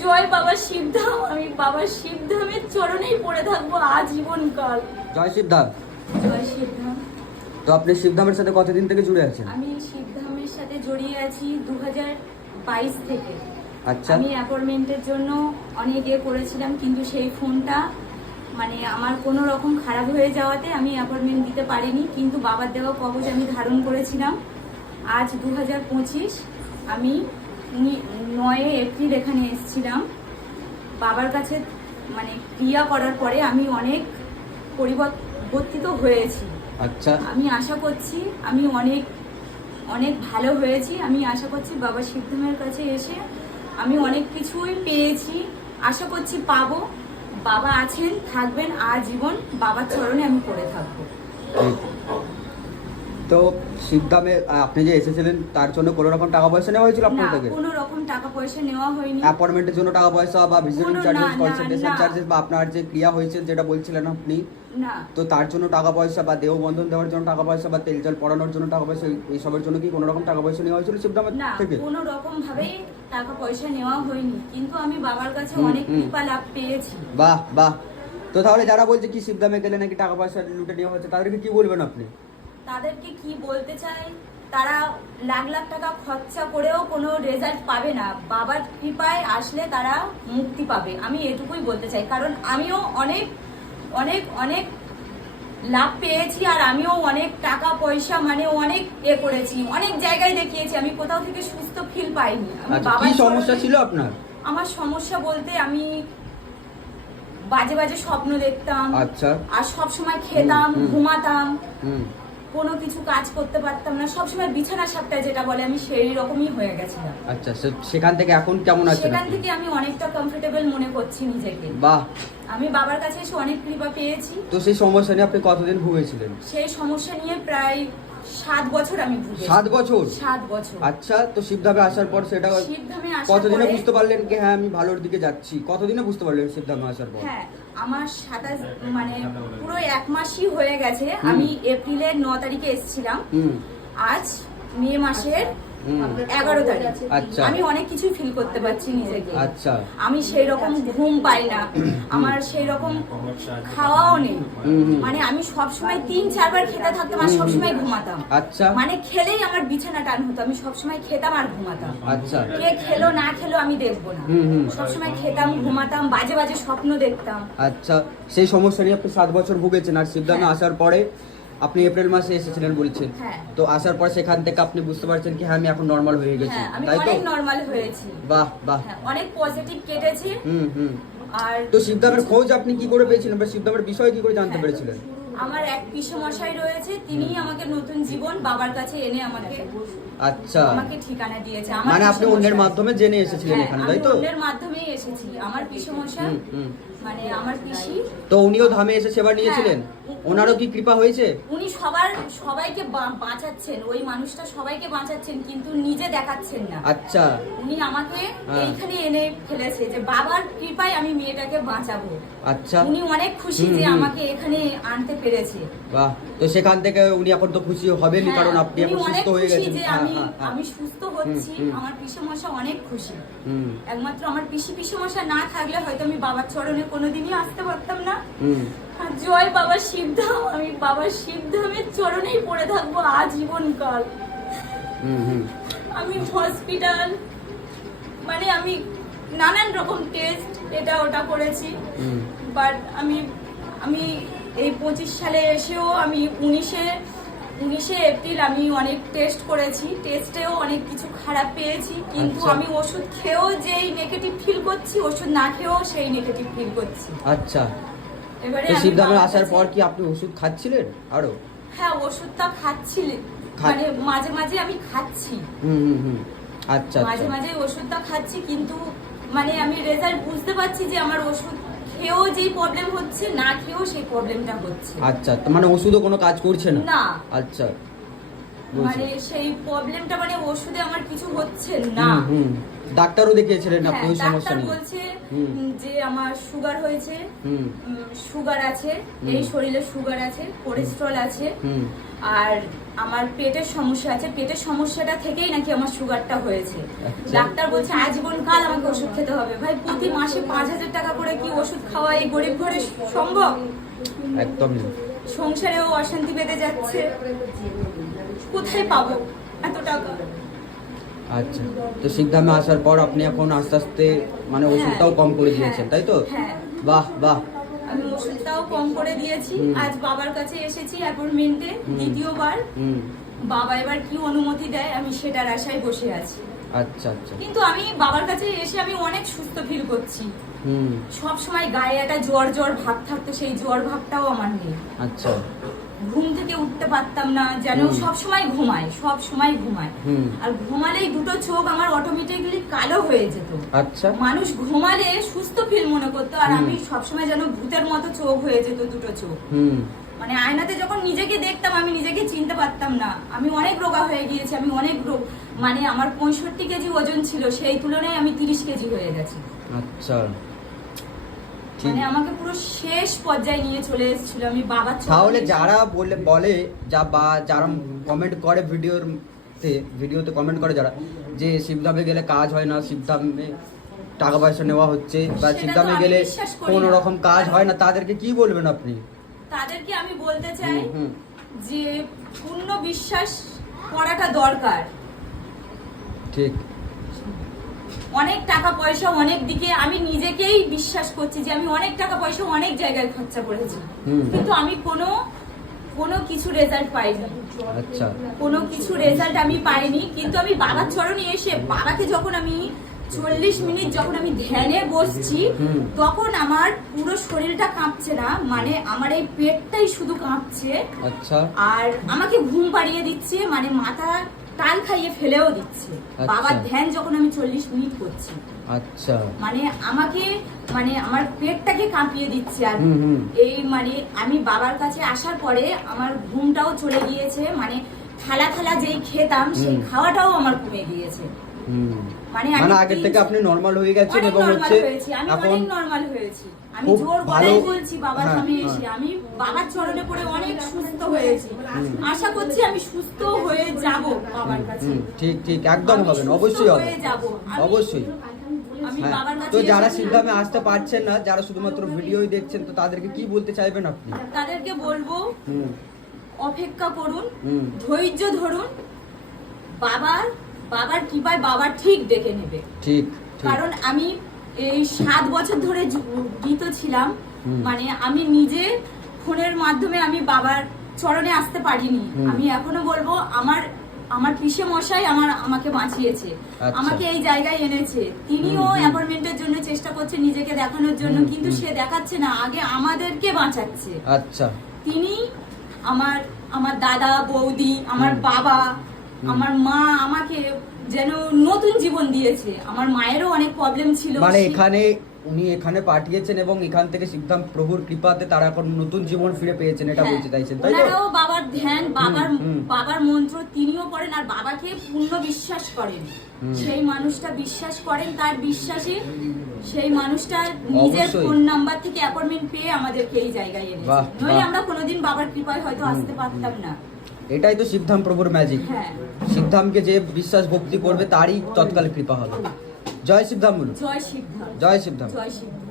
জয় বাবা শিবধাম। আমি বাবা শিবধামের চরণেই পড়ে থাকবো আজীবন কাল। জয় শিবধাম। জয় শিবধাম। তো আপনি শিবধামের সাথে কতদিন থেকে জুড়ে আছেন? আমি শিবধামের সাথে জড়িয়ে আছি 2022 থেকে। আচ্ছা। আমি অ্যাপয়েন্টমেন্টের জন্য অনেক করেছিলাম, কিন্তু সেই ফোনটা মানে আমার কোনো রকম খারাপ হয়ে যাওয়াতে আমি অ্যাপয়েন্টমেন্ট দিতে পারিনি। কিন্তু বাবার দেওয়া কবজ আমি ধারণ করেছিলাম। আজ 2025 আমি 9 এপ্রিল এখানে এসেছিলাম। বাবার কাছে মানে ক্রিয়া করার পরে আমি অনেক পরিবর্তিত হয়েছি। আচ্ছা। আমি আশা করছি আমি অনেক অনেক ভালো হয়েছি। আমি আশা করছি বাবা শিবধামের কাছে এসে আমি অনেক কিছুই পেয়েছি, আশা করছি পাবো। বাবা আছেন, থাকবেন আজীবন। বাবার চরণে আমি পড়ে থাকবো। তো শিবধামে আপনি যে এসেছিলেন তার জন্য কোনো রকম টাকা পয়সা নেওয়া হয়েছিল আপনার না, থেকে? কোনো রকম টাকা পয়সা নেওয়া হয়নি। অ্যাপয়েন্টমেন্টের জন্য টাকা পয়সা বা ভিজিটিং কোনো চার্জেস, না, কনসালটেশন না। চার্জেস বা আপনার যে ক্রিয়া হয়েছে যেটা বলছিলেন আপনি, না, তো তার জন্য টাকা পয়সা বা দেহ বন্ধন দেওয়ার জন্য টাকা পয়সা বা তেল জল পড়ানোর জন্য টাকা পয়সা, এইসবের জন্য কি কোনো রকম টাকা পয়সা নেওয়া হয়েছিল শিবধামের না, থেকে? কোনো রকম ভাবেই টাকা পয়সা নেওয়া হয়নি। কিন্তু আমি বাবার কাছে অনেক কৃপা লাভ পেয়েছি। বাহ বাহ। তো তাহলে যারা বলছে কি শিবধামে গেলে নাকি টাকা পয়সা লুটে নেওয়া হচ্ছে, তাদেরকে কি বলবেন আপনি? তাদেরকে কি বলতে চাই, তারা লাখ লাখ টাকা খরচা করেও কোনো রেজাল্ট পাবে না। বাবার কৃপায় আসলে তারা মুক্তি পাবে, আমি এটুকুই বলতে চাই। কারণ আমিও অনেক অনেক অনেক লাভ পেয়েছি, আর আমিও অনেক টাকা পয়সা মানে অনেক করেছি, অনেক জায়গায় দেখিয়েছি। আমি কোথাও থেকে সুস্থ ফিল পাইনি। আমি আচ্ছা, বাবার কি সমস্যা চরণে- ছিল আপনার? আমার সমস্যা বলতে আমি বাজে বাজে স্বপ্ন দেখতাম। আচ্ছা। আর সব সময় খেতাম, ঘুমাতাম, হুম। কোনো কিছু কাজ করতে পারতাম না। সবসময় বিছানা সাপটা যেটা বলে, আমি সেই রকমই হয়ে গেছিলাম। আচ্ছা, সেখান থেকে এখন কেমন আছেন সেখান আপনি? থেকে আমি অনেকটা কমফোর্টেবল মনে করছি নিজেকে। বাহ। আমি বাবার কাছে এসে অনেক কৃপা পেয়েছি। তো সেই সমস্যা নিয়ে আপনি কতদিন ভুগেছিলেন? সেই সমস্যা নিয়ে প্রায় 7 বছর আমি ভুগেছি। 7 বছর? 7 বছর। আচ্ছা। তো শিবধামে আসার পর সেটা শিবধামে আসার কতদিনে পরে- বুঝতে পারলেন কি হ্যাঁ আমি ভালোর দিকে যাচ্ছি? কতদিনে বুঝতে পারলেন শিবধামে আসার পর? হ্যাঁ, আমার 27 মানে পুরো 1 মাসই হয়ে গেছে। আমি এপ্রিলের 9 তারিখে এসেছিলাম। আজ মে মাসের 11 তারিখ। আচ্ছা। আমি অনেক কিছু ফিল করতে পারছি নিজেকে। আচ্ছা। আমি সেই রকম ঘুম পাই না, আমার সেই রকম খাওয়াও নেই। মানে আমি সবসময় 3-4 বার খেতে থাকতাম আর সবসময় ঘুমাতাম। আচ্ছা। মানে খেলেই আমার বিছানা টান হতো। আমি সবসময় খেতাম আর ঘুমাতাম। আচ্ছা। কে খেলো না খেলো আমি দেখবো না। সবসময় খেতাম, ঘুমাতাম, বাজে বাজে স্বপ্ন দেখতাম। আচ্ছা, সেই সমস্যা নিয়ে আপনি 7 বছর ভুগেছেন। আর শিবধামে হ্যাঁ। আসার পরে আপনি এপ্রিল মাসে এসেছিলেন বলছেন। হ্যাঁ। তো আসার পর সেখান থেকে আপনি বুঝতে পারছেন কি হ্যাঁ আমি এখন নর্মাল হয়ে গেছি, হ্যাঁ, আমি তাই তো? অনেক নরমাল হয়েছি। বাহ বাহ। হ্যাঁ, অনেক পজিটিভ কেটেছে। হুম। আর তো শিবধামের খোঁজ আপনি কি করে পেয়েছিলেন বা শিবধামের বিষয়ে কি করে জানতে হ্যাঁ। পেরেছিলেন? আমার এক পিসমশাই রয়েছে, তিনিই আমাকে নতুন জীবন বাবার কাছে এনে আমাকে আচ্ছা। ঠিকানা দিয়েছে। মানে আপনি অন্যের মাধ্যমে জেনে এসেছিলেন হ্যাঁ, এখানে, আমি তাই তো? অন্যের মাধ্যমেই এসেছি। আমার পিসমশাই মানে আমার পিসি, তো উনিও ধামে এসে সেবা নিয়েছিলেন? হ্যাঁ। ওনারও কি কৃপা হয়েছে? উনি সবাইকে বাঁচাচ্ছেন। ওই মানুষটা সবাইকে বাঁচাচ্ছেন, কিন্তু নিজে দেখাচ্ছেন না। আচ্ছা। উনি আমাকে হ্যাঁ। এইখানে এনে ফেলেছে যে বাবার কৃপায় আমি মেয়েটাকে বাঁচাবো। আচ্ছা। উনি অনেক খুশি যে আমাকে এখানে আনতে পেরেছে। বাহ। তো সেখান থেকে উনি এখন তো খুশি হবেনই, হ্যাঁ, কারণ আপনি উনি এখন অনেক সুস্থ হয়ে খুশি গেছেন। যে আমি সুস্থ হচ্ছি। আমার পিসমশা অনেক খুশি। একমাত্র আমার পিসমশা না থাকলে হয়তো আমি বাবার চরণে কোনোদিনই আসতে পারতাম না। আর জয় বাবা শিবধাম। আমি বাবা শিবধামের চরণেই পড়ে থাকবো আজীবন কাল। আমি হসপিটাল মানে আমি নানান রকম টেস্ট এটা ওটা করেছি, বাট আমি এই 25 সালে এসেও আমি 19শে এপ্রিল আমি অনেক টেস্ট করেছি। টেস্টেও অনেক কিছু খারাপ পেয়েছি, কিন্তু আচ্ছা। আমি ওষুধ খেয়েও যেই নেগেটিভ ফিল করছি, ওষুধ না খেয়েও সেই নেগেটিভ ফিল করছি। আচ্ছা। এবারে তো আমি শিবধামে বাবার আসার কাছে- পর কি আপনি ওষুধ খাচ্ছিলেন আরো? হ্যাঁ, ওষুধটা মানে মাঝে মাঝে আমি খাচ্ছি। আচ্ছা। মাঝে মাঝে ওষুধটা খাচ্ছি, কিন্তু মানে আমি রেজাল্ট বুঝতে পারছি যে আমার ওষুধ খেয়েও যেই প্রবলেম হচ্ছে, না খেয়েও সেই প্রবলেমটা হচ্ছে। আচ্ছা, তো মানে ওষুধও কোনো কাজ করছে না? না। আচ্ছা। মানে সেই প্রবলেমটা মানে ওষুধে আমার কিছু হচ্ছে না। ডাক্তারও দেখিয়েছিলেন আপনি হ্যাঁ, ওই সমস্যা ডাক্তার নিয়ে? বলছে হুম। যে আমার সুগার হয়েছে, হুম সুগার আছে, এই শরীরে সুগার আছে, কোলেস্ট্রল আছে, হুম আর আমার পেটের সমস্যা আছে। পেটের সমস্যাটা থেকেই নাকি আমার সুগারটা হয়েছে। আচ্ছা। ডাক্তার বলছে আজীবন কাল আমাকে ওষুধ খেতে হবে। ভাই প্রতি মাসে 5,000 টাকা করে কি ওষুধ খাওয়া এই গরিব ঘরে সম্ভব? একদমই না। সংসারেও অশান্তি বেঁধে যাচ্ছে, কোথায় পাবো এত টাকা? আচ্ছা, তো সিদ্ধামে আসার পর আপনি এখন আস্তে আস্তে মানে ওষুধটাও কম করে দিয়েছেন, তাই তো? হ্যাঁ, বাহ বাহ। আমি ওষুধটাও কম করে দিয়েছি। হুম। আজ বাবার কাছে এসেছি অ্যাপয়েন্টমেন্টে, দ্বিতীয়বার। হুম। বাবা এবার কি অনুমতি দেয় আমি সেটার আশায় বসে আছি। আচ্ছা আচ্ছা। কিন্তু আমি বাবার কাছে এসে আমি অনেক সুস্থ ফিল করছি। হুম। সব সময় গায়ে একটা জ্বর জ্বর ভাব থাকতো, সেই জ্বর ভাবটাও আমার নেই। আচ্ছা। ঘুম থেকে উঠতে পারতাম না, যেন হুম। সব সময় ঘুমায়, সব সময় ঘুমায়। হুম। আর ঘুমালেই দুটো চোখ আমার অটোমেটিক্যালি কালো হয়ে যেত। আচ্ছা। মানুষ ঘুমালে সুস্থ ফিল মনে করতো, আর হুম। আমি সবসময় যেন ভূতের মতো চোখ হয়ে যেত দুটো চোখ। হুম। মানে আয়নাতে যখন নিজেকে দেখতাম আমি নিজেকে চিনতে পারতাম না। আমি অনেক রোগা হয়ে গিয়েছি, আমি অনেক রোগ, মানে আমার 65 কেজি ওজন ছিল, সেই তুলনায় আমি 30 কেজি হয়ে গেছি। আচ্ছা। ঠিক। মানে আমাকে পুরো শেষ পর্যায়ে নিয়ে চলে এসেছিল। আমি বাবার তাহলে যারা বলে বা যারা কমেন্ট করে ভিডিওতে কমেন্ট করে যারা, যে শিবধামে গেলে কাজ হয় না, শিবধামে টাকা পয়সা নেওয়া হচ্ছে, বা সেটা তো শিবধামে আমি গেলে বিশ্বাস করি কোনো না। রকম কাজ হয় না, তাদেরকে কি বলবেন আপনি? তাদেরকে আমি বলতে চাই হুম, হুম। যে পূর্ণ বিশ্বাস করাটা দরকার। ঠিক। অনেক টাকা পয়সা অনেক দিকে আমি নিজেকেই বিশ্বাস করছি যে আমি অনেক টাকা পয়সা অনেক জায়গায় খরচা করেছি, হুম। কিন্তু আমি কোনো কিছু রেজাল্ট পাইনি। আচ্ছা। কোনো কিছু রেজাল্ট আমি পাইনি। কিন্তু আমি বাবার চরণে এসে বাবাকে যখন আমি 40 মিনিট যখন আমি ধ্যানে বসছি, হুম। তখন আমার পুরো শরীরটা কাঁপছে না, মানে আমার এই পেটটাই শুধু কাঁপছে। আচ্ছা। আর আমাকে ঘুম পাড়িয়ে দিচ্ছে, মানে মাথা টাল খাইয়ে ফেলেও দিচ্ছে বাবার ধ্যান যখন আমি 40 মিনিট করছি। আচ্ছা। মানে আমাকে, মানে আমার পেটটাকে কাঁপিয়ে দিচ্ছে। আর হুম, হুম। এই মানে আমি বাবার কাছে আসার পরে আমার ঘুমটাও চলে গিয়েছে, মানে থালা থালা যেই খেতাম সেই হুম। খাওয়াটাও আমার কমে গিয়েছে। হুম। মানে মানে আগের থেকে আপনি নরমাল হয়ে গেছেন অনেক এবং নরমাল হচ্ছে হয়েছি, আমি এখন অনেক নরমাল হয়েছি। আমি খুব জোর ভালো। গলায় বলছি বাবার হ্যাঁ, সামনে হ্যাঁ। এসে আমি বাবার চরণে পড়ে অনেক সুস্থ হয়েছি। আশা করছি আমি সুস্থ হয়ে যাব বাবার কাছে। হুম, ঠিক ঠিক একদম আমি হবেন, সুস্থ অবশ্যই হবে, হয়ে যাবো। অবশ্যই। আমি হ্যাঁ, বাবার কাছে তো যারা এসে- সিদ্ধামে আসতে পারছেন না, যারা শুধুমাত্র ভিডিওই দেখছেন, তো তাদেরকে কি বলতে চাইবেন আপনি? তাদেরকে বলবো হুম। অপেক্ষা করুন, হুম। ধৈর্য ধরুন, বাবার কৃপায় বাবা ঠিক দেখে নেবে। ঠিক ঠিক। কারণ আমি এই 7 বছর ধরে গীত ছিলাম, হুম। মানে আমি নিজে ফোনের মাধ্যমে আমি বাবার চরণে আসতে পারিনি। হুম। আমি এখনো বলবো আমার পিসে মশাই আমাকে বাঁচিয়েছে, আচ্ছা। আমাকে এই জায়গায় এনেছে। তিনিও হুম, হুম। অ্যাপয়েন্টমেন্টের জন্য চেষ্টা করছে নিজেকে দেখানোর জন্য, হুম, কিন্তু হুম। সে দেখাচ্ছে না, আগে আমাদেরকে বাঁচাচ্ছে। আচ্ছা। তিনি আমার দাদা বৌদি, আমার হুম। বাবা, হুম। আমার মা আমাকে যেন নতুন জীবন দিয়েছে। আমার মায়েরও অনেক প্রবলেম ছিল, মানে উনি এখানে পাঠিয়েছেন এবং এখান থেকে সিদ্ধাম প্রভুর কৃপাতে তারা এখন নতুন জীবন ফিরে পেয়েছেন, এটা হ্যাঁ, বলতে চাইছেন, তাই তো? ওনারাও বাবার ধ্যান, হুম। বাবার মন্ত্র তিনিও পড়েন, আর বাবাকে পূর্ণ বিশ্বাস করেন। হুম। সেই মানুষটা বিশ্বাস করেন, তার বিশ্বাসে সেই মানুষটা নিজের অবশ্যই। ফোন নাম্বার থেকে অ্যাপয়েন্টমেন্ট পেয়ে আমাদেরকে এই জায়গায় এনেছে। বাহ, নইলে বাহ। আমরা কোনোদিন বাবার কৃপায় হয়তো আসতে পারতাম না। এটাই তো সিদ্ধাম প্রভুর ম্যাজিক। হ্যাঁ, সিদ্ধামকে যে বিশ্বাস ভক্তি করবে তারই তৎকালে কৃপা হবে। জয় সিদ্ধাম বলুন। জয় সিদ্ধার্থ, জয় সিদ্ধাম। জয় সিদ্ধার্থ।